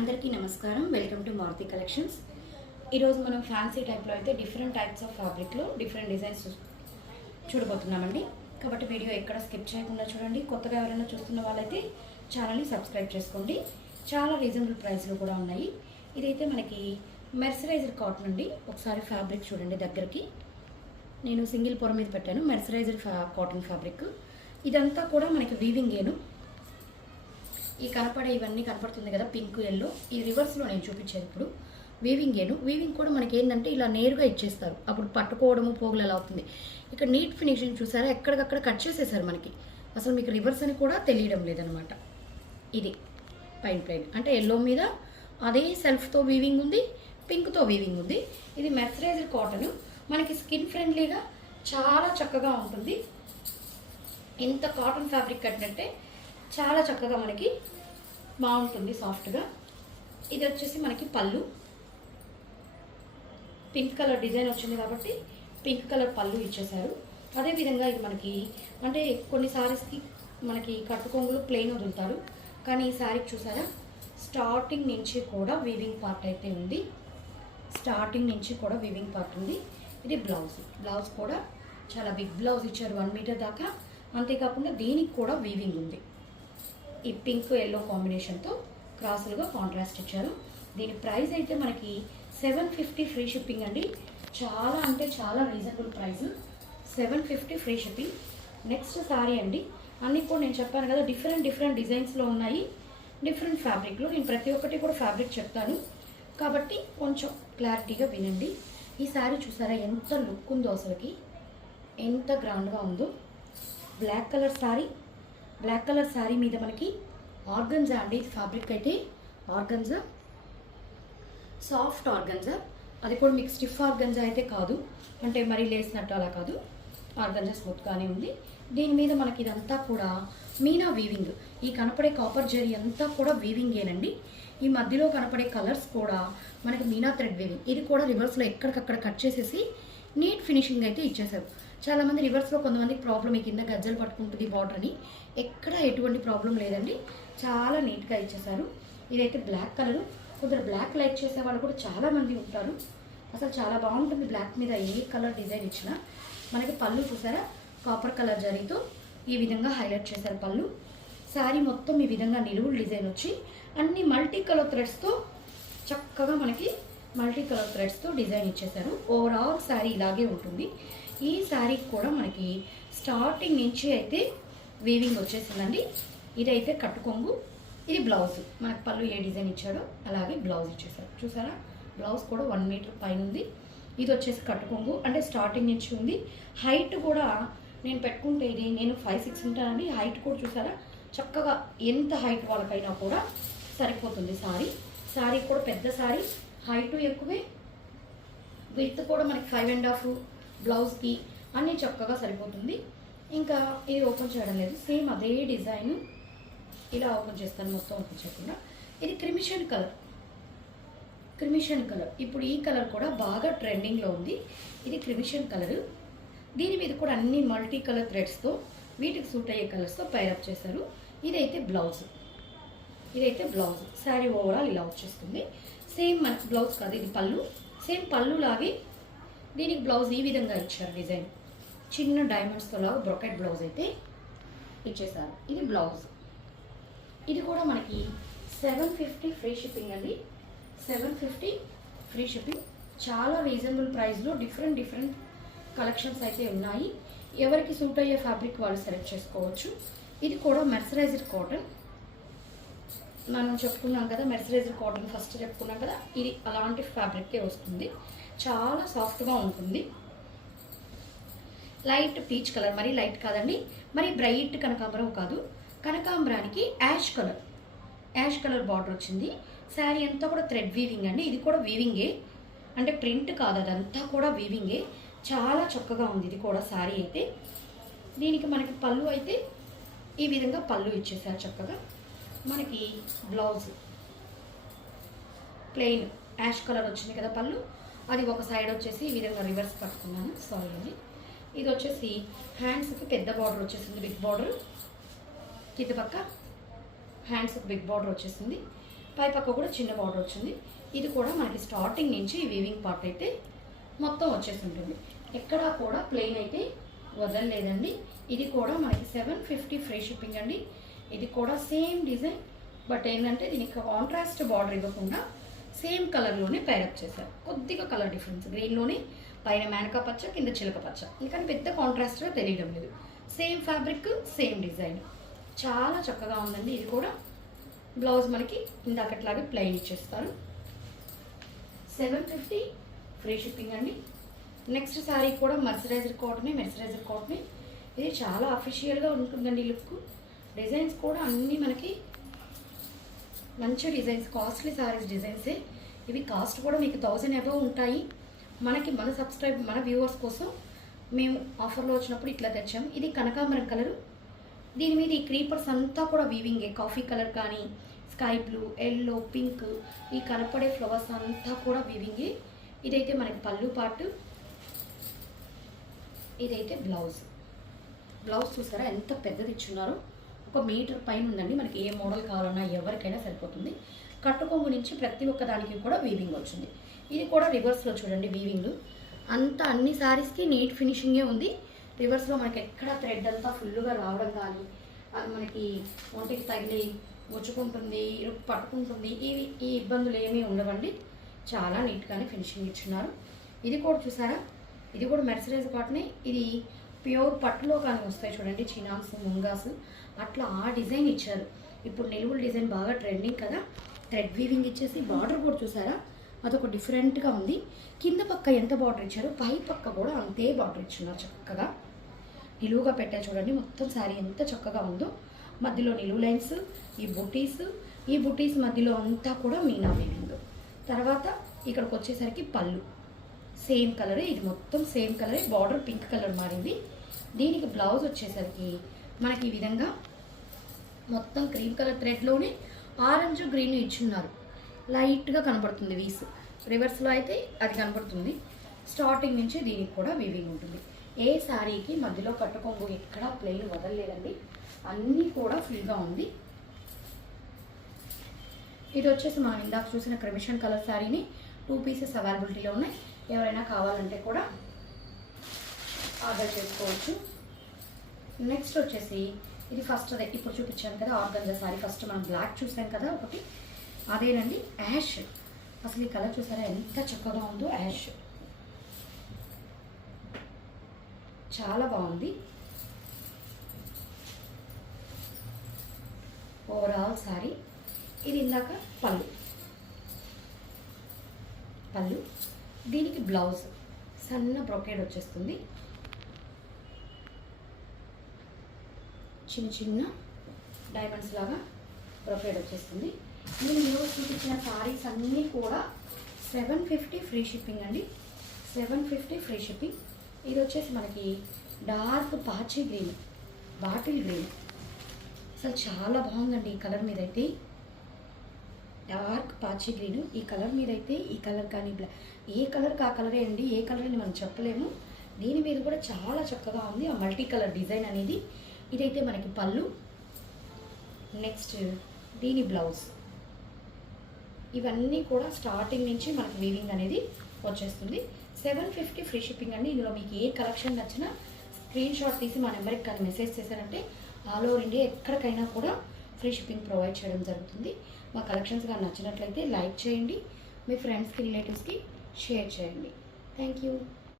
అందరికీ నమస్కారం. Welcome to Maruti collections. ఈరోజు మనం ఫ్యాన్సీ టైప్లో అయితే డిఫరెంట్ టైప్స్ ఆఫ్ ఫ్యాబ్రిక్లో డిఫరెంట్ డిజైన్స్ చూడబోతున్నామండి. కాబట్టి వీడియో ఎక్కడ స్కిప్ చేయకుండా చూడండి. కొత్తగా ఎవరైనా చూస్తున్న వాళ్ళైతే ఛానల్ని సబ్స్క్రైబ్ చేసుకోండి. చాలా రీజనబుల్ ప్రైస్లో కూడా ఉన్నాయి. ఇదైతే మనకి మెర్సరైజ్డ్ కాటన్ అండి. ఒకసారి ఫ్యాబ్రిక్ చూడండి దగ్గరికి. నేను సింగిల్ పొర మీద పెట్టాను. Mercerised cotton fabric. ఇదంతా కూడా మనకి వీవింగేను. ఈ కనపడే ఇవన్నీ కనపడుతుంది కదా, పింక్ ఎల్లో. ఈ రివర్స్లో నేను చూపించేది ఇప్పుడు వీవింగేను. వీవింగ్ కూడా మనకి ఏంటంటే ఇలా నేరుగా ఇచ్చేస్తారు. అప్పుడు పట్టుకోవడము పోగులు ఎలా అవుతుంది. ఇక్కడ నీట్ ఫినిషింగ్ చూసారా, ఎక్కడికక్కడ కట్ చేసేసారు మనకి. అసలు మీకు రివర్స్ అని కూడా తెలియడం లేదనమాట. ఇది ప్లెయిన్ అంటే ఎల్లో మీద అదే సెల్ఫ్తో వీవింగ్ ఉంది, పింక్తో వీవింగ్ ఉంది. ఇది మెర్సరైజ్డ్ కాటన్. మనకి స్కిన్ ఫ్రెండ్లీగా చాలా చక్కగా ఉంటుంది. ఇంత కాటన్ ఫ్యాబ్రిక్ కట్టినట్టే చాలా చక్కగా మనకి బాగుంటుంది, సాఫ్ట్గా. ఇది వచ్చేసి మనకి పళ్ళు, పింక్ కలర్ డిజైన్ వచ్చింది కాబట్టి పింక్ కలర్ పళ్ళు ఇచ్చేసారు. అదేవిధంగా ఇది మనకి అంటే కొన్ని సారీస్కి మనకి కట్టుకొంగులు ప్లెయిన్ వదులుతారు, కానీ ఈ సారీకి చూసారా స్టార్టింగ్ నుంచి కూడా వీవింగ్ పార్ట్ అయితే ఉంది. స్టార్టింగ్ నుంచి కూడా వీవింగ్ పార్ట్ ఉంది. ఇది బ్లౌజ్ కూడా చాలా బిగ్ బ్లౌజ్ ఇచ్చారు, 1 మీటర్ దాకా. అంతేకాకుండా దీనికి కూడా వీవింగ్ ఉంది. ఈ పింక్ ఎల్లో కాంబినేషన్తో క్రాసులుగా కాంట్రాస్ట్ ఇచ్చారు. దీని ప్రైస్ అయితే మనకి 750 ఫ్రీ షిప్పింగ్ అండి. చాలా అంటే చాలా reasonable price, 750 free shipping. Next sorry అండి. అన్నీ కూడా నేను చెప్పాను కదా, డిఫరెంట్ డిజైన్స్లో ఉన్నాయి, డిఫరెంట్ ఫ్యాబ్రిక్లో. నేను ప్రతి ఒక్కటి కూడా ఫ్యాబ్రిక్ చెప్తాను కాబట్టి కొంచెం క్లారిటీగా వినండి. ఈ సారీ చూసారా ఎంత లుక్ ఉందో, అసలుకి ఎంత గ్రాండ్గా ఉందో. బ్లాక్ కలర్ శారీ మీద మనకి ఆర్గన్జా అండి. ఫ్యాబ్రిక్ అయితే ఆర్గన్జా, సాఫ్ట్ ఆర్గన్జా. అది కూడా మీకు స్టిఫ్ ఆర్గన్జా అయితే కాదు, అంటే మరీ లేసినట్టు అలా కాదు. ఆర్గన్జా స్మూత్గానే ఉంది. దీని మీద మనకి ఇదంతా కూడా మీనా వీవింగ్. ఈ కనపడే కాపర్ జరీ అంతా కూడా వీవింగేనండి. ఈ మధ్యలో కనపడే కలర్స్ కూడా మనకి మీనా థ్రెడ్ వీవింగ్. ఇది కూడా రివర్స్లో ఎక్కడికక్కడ కట్ చేసేసి నీట్ ఫినిషింగ్ అయితే ఇచ్చేసారు. చాలామంది రివర్స్లో కొంతమందికి ప్రాబ్లం, ఈ కింద గజ్జలు పట్టుకుంటుంది బార్డర్ అని. ఎక్కడ ఎటువంటి ప్రాబ్లం లేదండి, చాలా నీట్గా ఇచ్చేసారు. ఇదైతే బ్లాక్ కలరు. కొందరు బ్లాక్ లైక్ చేసే వాళ్ళు కూడా చాలామంది ఉంటారు. అసలు చాలా బాగుంటుంది బ్లాక్ మీద ఏ కలర్ డిజైన్ ఇచ్చినా. మనకి పళ్ళు చూసారా కాపర్ కలర్ జరీతో ఈ విధంగా హైలైట్ చేశారు పళ్ళు. శారీ మొత్తం ఈ విధంగా నిలువులు డిజైన్ వచ్చి అన్ని మల్టీ కలర్ థ్రెడ్స్తో చక్కగా మనకి డిజైన్ ఇచ్చేసారు. ఓవరాల్ శారీ ఇలాగే ఉంటుంది. ఈ శారీకి కూడా మనకి స్టార్టింగ్ నుంచి అయితే వీవింగ్ వచ్చేసిందండి. ఇదైతే కట్టుకొంగు, ఇది బ్లౌజ్. మనకి పళ్ళు ఏ డిజైన్ ఇచ్చాడో అలాగే బ్లౌజ్ ఇచ్చేసారు. చూసారా బ్లౌజ్ కూడా 1 మీటర్ పైన ఉంది. ఇది వచ్చేసి కట్టుకొంగు, అంటే స్టార్టింగ్ నుంచి ఉంది. హైట్ కూడా నేను పెట్టుకుంటే ఇది నేను 5'6" ఉంటానండి. హైట్ కూడా చూసారా చక్కగా ఎంత హైట్ వాళ్ళకైనా కూడా సరిపోతుంది. శారీ కూడా పెద్ద శారీ, హైటు ఎక్కువే, విడ్త్ కూడా మనకి 5.5 బ్లౌజ్కి అన్నీ చక్కగా సరిపోతుంది. ఇంకా ఇది ఓపెన్ చేయడం లేదు, సేమ్ అదే డిజైన్ ఇలా ఓపెన్ చేస్తాను, మొత్తం ఓపెన్ చేయకుండా. ఇది క్రిమిషన్ కలర్. ఇప్పుడు ఈ కలర్ కూడా బాగా ట్రెండింగ్లో ఉంది. ఇది క్రిమిషన్ కలర్. దీని మీద కూడా అన్ని మల్టీ కలర్ థ్రెడ్స్తో వీటికి సూట్ అయ్యే కలర్స్తో పైరప్ చేశారు. ఇదైతే బ్లౌజ్. శారీ ఓవరాల్ ఇలా వచ్చేస్తుంది. సేమ్ మనకి బ్లౌజ్ కాదు, ఇది పళ్ళు. సేమ్ పళ్ళు లాగే దీనికి బ్లౌజ్ ఈ విధంగా ఇచ్చారు. డిజైన్ చిన్న డైమండ్స్తో లాగా బ్రొకెట్ బ్లౌజ్ అయితే ఇచ్చేసారు. ఇది బ్లౌజ్. ఇది కూడా మనకి 750 ఫ్రీ షిప్పింగ్ అండి. 750 ఫ్రీ షిప్పింగ్. చాలా రీజనబుల్ ప్రైస్లో డిఫరెంట్ కలెక్షన్స్ అయితే ఉన్నాయి. ఎవరికి సూట్ అయ్యే ఫ్యాబ్రిక్ వాళ్ళు సెలెక్ట్ చేసుకోవచ్చు. ఇది కూడా మెర్సరైజ్డ్ కాటన్. మనం చెప్పుకున్నాం కదా, మెర్సరైజ్డ్ కాటన్ ఫస్ట్ చెప్పుకున్నాం కదా, ఇది అలాంటి ఫ్యాబ్రిక్కే వస్తుంది. చాలా సాఫ్ట్గా ఉంటుంది. లైట్ పీచ్ కలర్, మరి లైట్ కాదండి, మరి బ్రైట్ కనకాంబరం కాదు. కనకాంబరానికి యాష్ కలర్ బార్డర్ వచ్చింది. శారీ అంతా కూడా థ్రెడ్ వీవింగ్ అండి. ఇది కూడా వీవింగే, అంటే ప్రింట్ కాదు, అదంతా కూడా వీవింగే. చాలా చక్కగా ఉంది ఇది కూడా శారీ అయితే. దీనికి మనకి పళ్ళు అయితే ఈ విధంగా పళ్ళు ఇచ్చేసారు చక్కగా. మనకి బ్లౌజ్ ప్లెయిన్ యాష్ కలర్ వచ్చింది కదా పళ్ళు. అది ఒక సైడ్ వచ్చేసి ఈ విధంగా రివర్స్ కట్టుకున్నాను, సారీ అండి. ఇది వచ్చేసి హ్యాండ్స్కి పెద్ద బార్డర్ వచ్చేసింది, బిగ్ బార్డర్. కింద పక్క హ్యాండ్స్కి బిగ్ బార్డర్ వచ్చేసింది. పై పక్క కూడా చిన్న బార్డర్ వచ్చింది. ఇది కూడా మనకి స్టార్టింగ్ నుంచి ఈ వీవింగ్ పార్ట్ అయితే మొత్తం వచ్చేసి ఉంటుంది. ఎక్కడా కూడా ప్లెయిన్ అయితే వదలలేదండి. ఇది కూడా మనకి 750 ఫ్రీ షిప్పింగ్ అండి. ఇది కూడా సేమ్ డిజైన్, బట్ ఏంటంటే దీనికి కాంట్రాస్ట్ బార్డర్ ఇవ్వకుండా సేమ్ కలర్లోనే పేరప్ చేశారు. కొద్దిగా కలర్ డిఫరెన్స్, గ్రీన్లోనే పైన మేనకా పచ్చ, కింద చిలక పచ్చ, ఇంకా పెద్ద కాంట్రాస్ట్గా తెలియడం లేదు. సేమ్ ఫ్యాబ్రిక్, సేమ్ డిజైన్, చాలా చక్కగా ఉందండి. ఇది కూడా బ్లౌజ్ మనకి ఇందాకట్లాగే ప్లెయిన్ ఇచ్చేస్తారు. 750 ఫ్రీ షిప్పింగ్ అండి. నెక్స్ట్ శారీ కూడా మర్సరైజర్ కాటనే. ఇది చాలా అఫీషియల్గా ఉంటుందండి లుక్. డిజైన్స్ కూడా అన్నీ మనకి మంచి డిజైన్స్, కాస్ట్లీ శారీస్ డిజైన్సే ఇవి. కాస్ట్ కూడా మీకు 1000 అబవ్ ఉంటాయి. మన మన వ్యూవర్స్ కోసం మేము ఆఫర్లో వచ్చినప్పుడు ఇట్లా తెచ్చాము. ఇది కనకాంబరం కలరు. దీని మీద ఈ క్రీపర్స్ అంతా కూడా వీవింగే. కాఫీ కలర్ కానీ, స్కై బ్లూ, ఎల్లో, పింక్, ఈ కనపడే ఫ్లవర్స్ అంతా కూడా వీవింగే. ఇదైతే మనకి పళ్ళు పార్ట్, ఇదైతే బ్లౌజ్ చూసారా ఎంత పెద్దది ఇచ్చున్నారో. 1 మీటర్ పైన ఉందండి. మనకి ఏ మోడల్ కావాలన్నా ఎవరికైనా సరిపోతుంది. కట్టుకొంగు నుంచి ప్రతి ఒక్క దానికి కూడా వీవింగ్ వచ్చింది. ఇది కూడా రివర్స్లో చూడండి వీవింగ్ అంతా. అన్ని శారీస్కి నీట్ ఫినిషింగే ఉంది. రివర్స్లో మనకి ఎక్కడ థ్రెడ్ అంతా ఫుల్గా రావడం కానీ, అది మనకి ఒంటికి తగిలి ముచ్చుకుంటుంది, ఇరుకు పట్టుకుంటుంది, ఈ ఇబ్బందులు ఏమీ ఉండవండి. చాలా నీట్గానే ఫినిషింగ్ ఇచ్చున్నారు. ఇది కూడా చూసారా, ఇది కూడా మెర్సరైజ్ కాటనే. ఇది ప్యూర్ పట్టులో కానీ వస్తాయి చూడండి, చినాన్స్, ముంగాస్, అట్లా ఆ డిజైన్ ఇచ్చారు. ఇప్పుడు నిలువుల డిజైన్ బాగా ట్రెండింగ్ కదా. థ్రెడ్ వీవింగ్ ఇచ్చేసి బార్డర్ కూడా చూసారా, అదొక డిఫరెంట్గా ఉంది. కింద పక్క ఎంత బార్డర్ ఇచ్చారో పై పక్క కూడా అంతే బార్డర్ ఇచ్చున్నారు. చక్కగా నిలువుగా పెట్టారు చూడండి. మొత్తం శారీ ఎంత చక్కగా ఉందో. మధ్యలో నిలువు లైన్స్, ఈ బుటీస్ మధ్యలో అంతా కూడా మీనా వీవింగ్. తర్వాత ఇక్కడికి వచ్చేసరికి పళ్ళు సేమ్ కలరే, ఇది మొత్తం సేమ్ కలరే. బార్డర్ పింక్ కలర్ మారింది. దీనికి బ్లౌజ్ వచ్చేసరికి మనకి ఈ విధంగా మొత్తం క్రీమ్ కలర్ థ్రెడ్లోనే ఆరెంజ్ గ్రీన్ ఇచ్చున్నారు. లైట్గా కనబడుతుంది వీస్. రివర్స్లో అయితే అది కనబడుతుంది. స్టార్టింగ్ నుంచి దీనికి కూడా వీవింగ్ ఉంటుంది. ఏ శారీకి మధ్యలో కట్టుకొంగు ఎక్కడా ప్లెయిన్ వదలలేదండి. అన్నీ కూడా ఫుల్గా ఉంది. ఇది వచ్చేసి మనం ఇందాక చూసిన క్రిమిషన్ కలర్ శారీని 2 పీసెస్ అవైలబిలిటీలో ఉన్నాయి. ఎవరైనా కావాలంటే కూడా ఆర్డర్ చేసుకోవచ్చు. నెక్స్ట్ వచ్చేసి ఇది ఫస్ట్ అదే ఇప్పుడు చూపించాను కదా ఆర్గంజా శారీ. ఫస్ట్ మనం బ్లాక్ చూసాం కదా ఒకటి, అదేనండి యాష్. అసలు ఈ కలర్ చూసారా ఎంత చక్కగా ఉందో. యాష్ చాలా బాగుంది. ఓవరాల్ శారీ. ఇది ఇందాక పళ్ళు, దీనికి బ్లౌజ్ సన్న బ్రొకేడ్ వచ్చేస్తుంది. చిన్న డైమండ్స్ లాగా బ్రొకేడ్ వచ్చేస్తుంది. నేను ఈరోజు చూపించిన శారీస్ అన్నీ కూడా 750 ఫ్రీ షిప్పింగ్ అండి. 750 ఫ్రీ షిప్పింగ్. ఇది వచ్చేసి మనకి డార్క్ పాచి గ్రీన్, బాటిల్ గ్రీన్. అసలు చాలా బాగుందండి ఈ కలర్ మీద అయితే. డార్క్ పాచి గ్రీన్ ఈ కలర్ మీద అయితే, ఈ కలర్ కానీ ఏ కలర్కి ఆ కలరే అండి. ఏ కలర్ అని మనం చెప్పలేము. దీని మీద కూడా చాలా చక్కగా ఉంది ఆ మల్టీ కలర్ డిజైన్ అనేది. ఇదైతే మనకి పళ్ళు, నెక్స్ట్ దీని బ్లౌజ్. ఇవన్నీ కూడా స్టార్టింగ్ నుంచి మనకి వీవింగ్ అనేది వచ్చేస్తుంది. 750 ఫ్రీ షిప్పింగ్ అండి. ఇందులో మీకు ఏ కలెక్షన్ నచ్చినా స్క్రీన్ షాట్ తీసి మా నెంబర్కి కానీ మెసేజ్ చేశారంటే ఆల్ ఓవర్ ఇండియా ఎక్కడికైనా కూడా ఫ్రీ షిప్పింగ్ ప్రొవైడ్ చేయడం జరుగుతుంది. మా కలెక్షన్స్ కానీ నచ్చినట్లయితే లైక్ చేయండి, మీ ఫ్రెండ్స్కి, రిలేటివ్స్కి షేర్ చేయండి. Thank you.